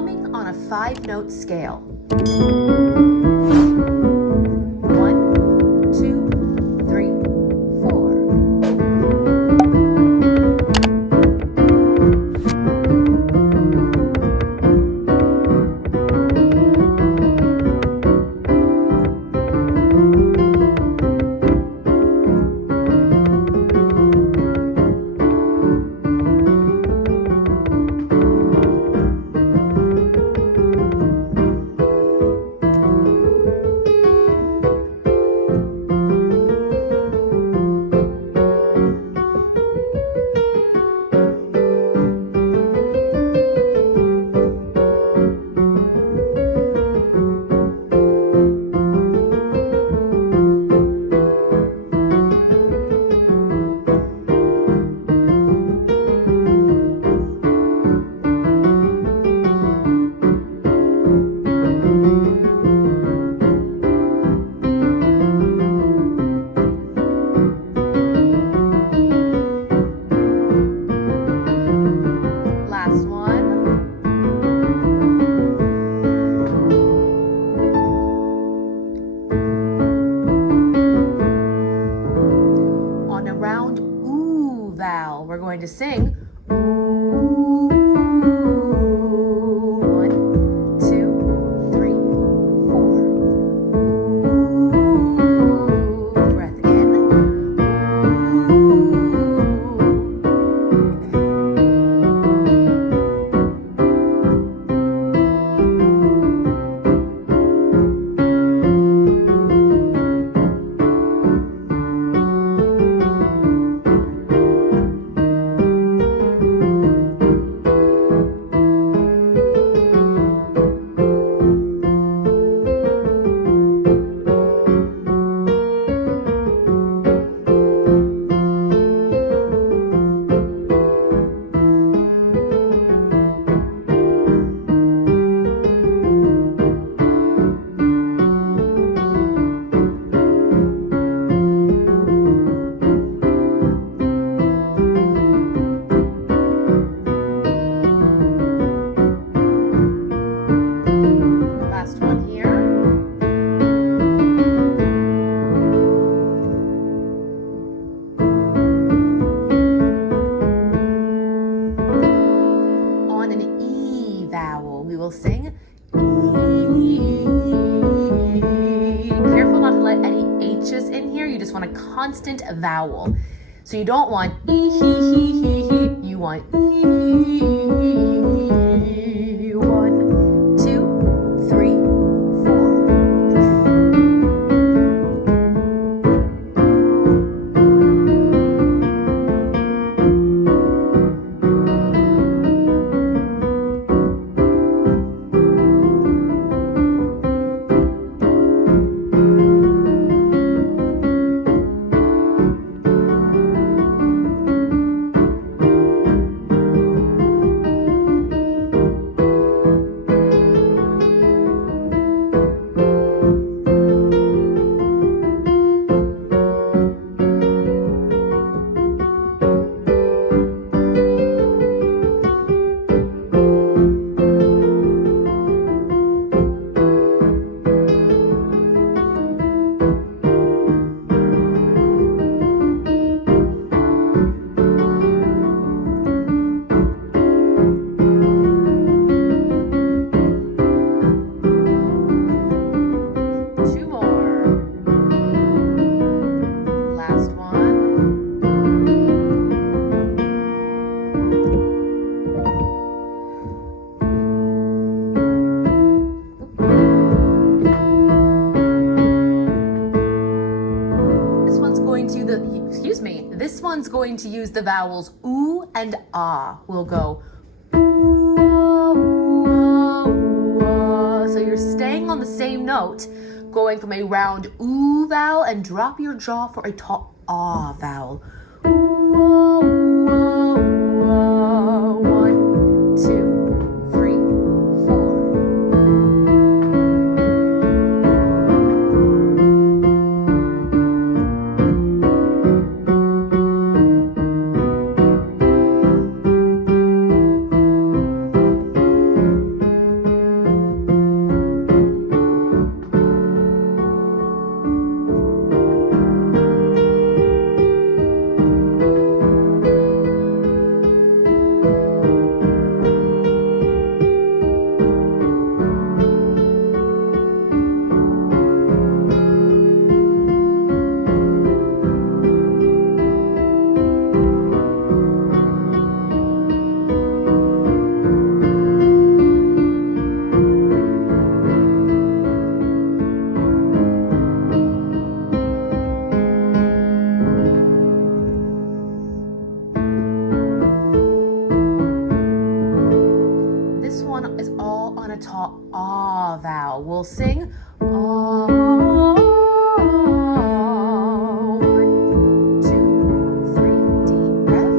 humming on a 5-note scale. 1, 2, 3, 4. Last one. On a round ooh vowel, we're going to sing ooh. 1, 2, 3, 4. Ooh. Breath in. Ooh. Last one here. On an E vowel, we will sing E. Careful not to let any H's in here. You just want a constant vowel. So you don't want E, he. You want E. 1, 2, 3, 4. This one's going to use the vowels oo and ah. We'll go ooh, ah, ooh, ah, ooh, ah. So you're staying on the same note, going from a round ooh vowel, and drop your jaw for a tall ah vowel. Ooh, ah, ooh, ah, ooh, ah. 1, 2, 3, 4. ah vowel. We'll sing ah. 1, 2, 3, deep breath.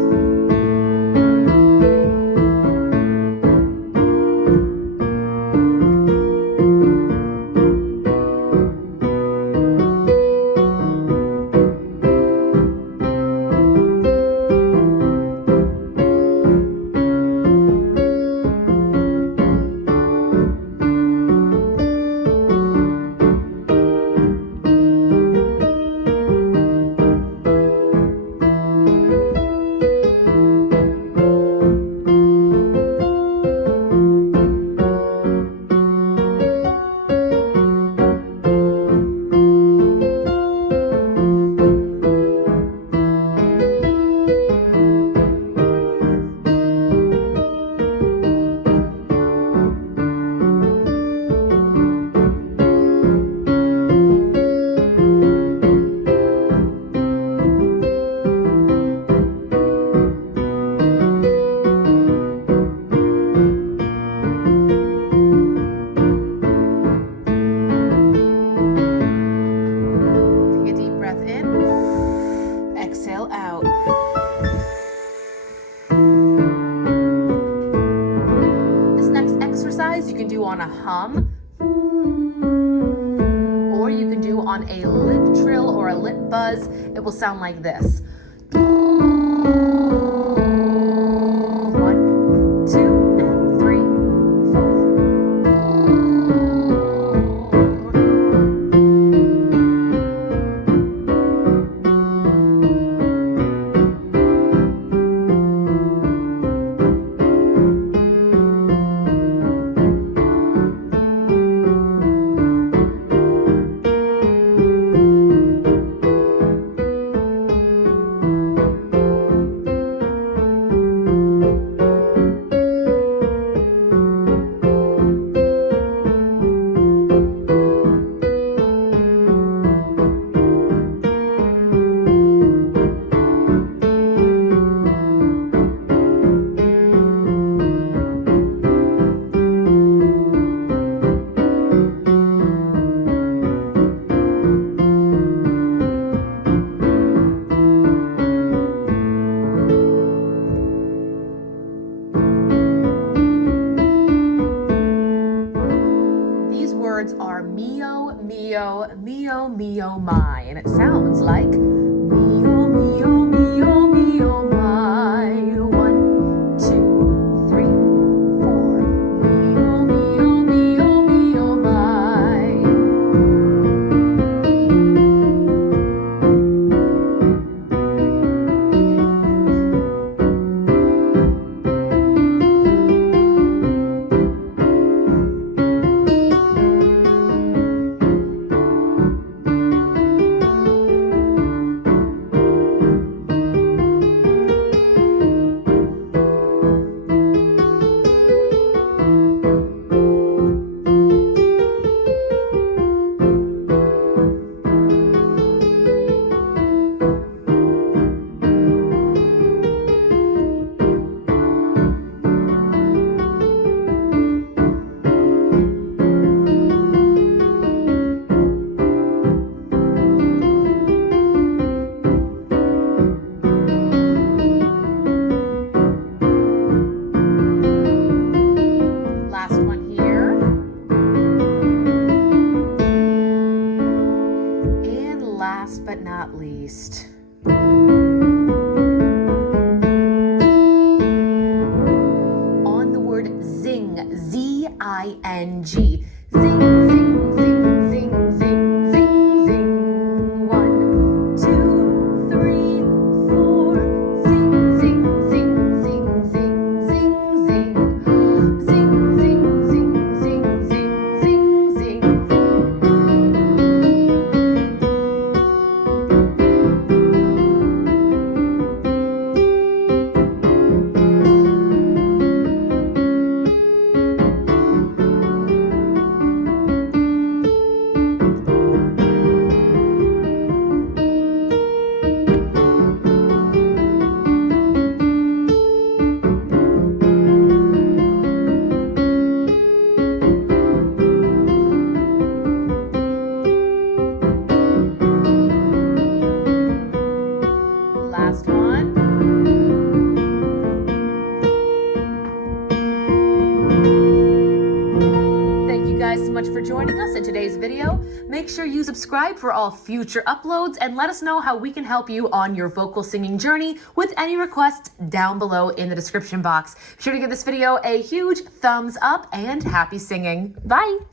You can do on a hum, or you can do on a lip trill or a lip buzz. It will sound like this. 1, 2, and 3, 4. Are mio, mio, mio, mio, my, and it sounds like mio, mio, mio, mio, my. 1, 2, 3, 4. Mio, mio, mio, mio, my. Last but not least, on the word zing, Z-I-N-G. Zing, zing, zing, zing, zing, zing, zing. 1, 2, 3, 4. Zing, zing, zing, zing, zing, zing, zing. Zing, zing, zing, zing, zing, zing, zing. guys so much for joining us in today's video. Make sure you subscribe for all future uploads and let us know how we can help you on your vocal singing journey with any requests down below in the description box. Be sure to give this video a huge thumbs up and happy singing. Bye!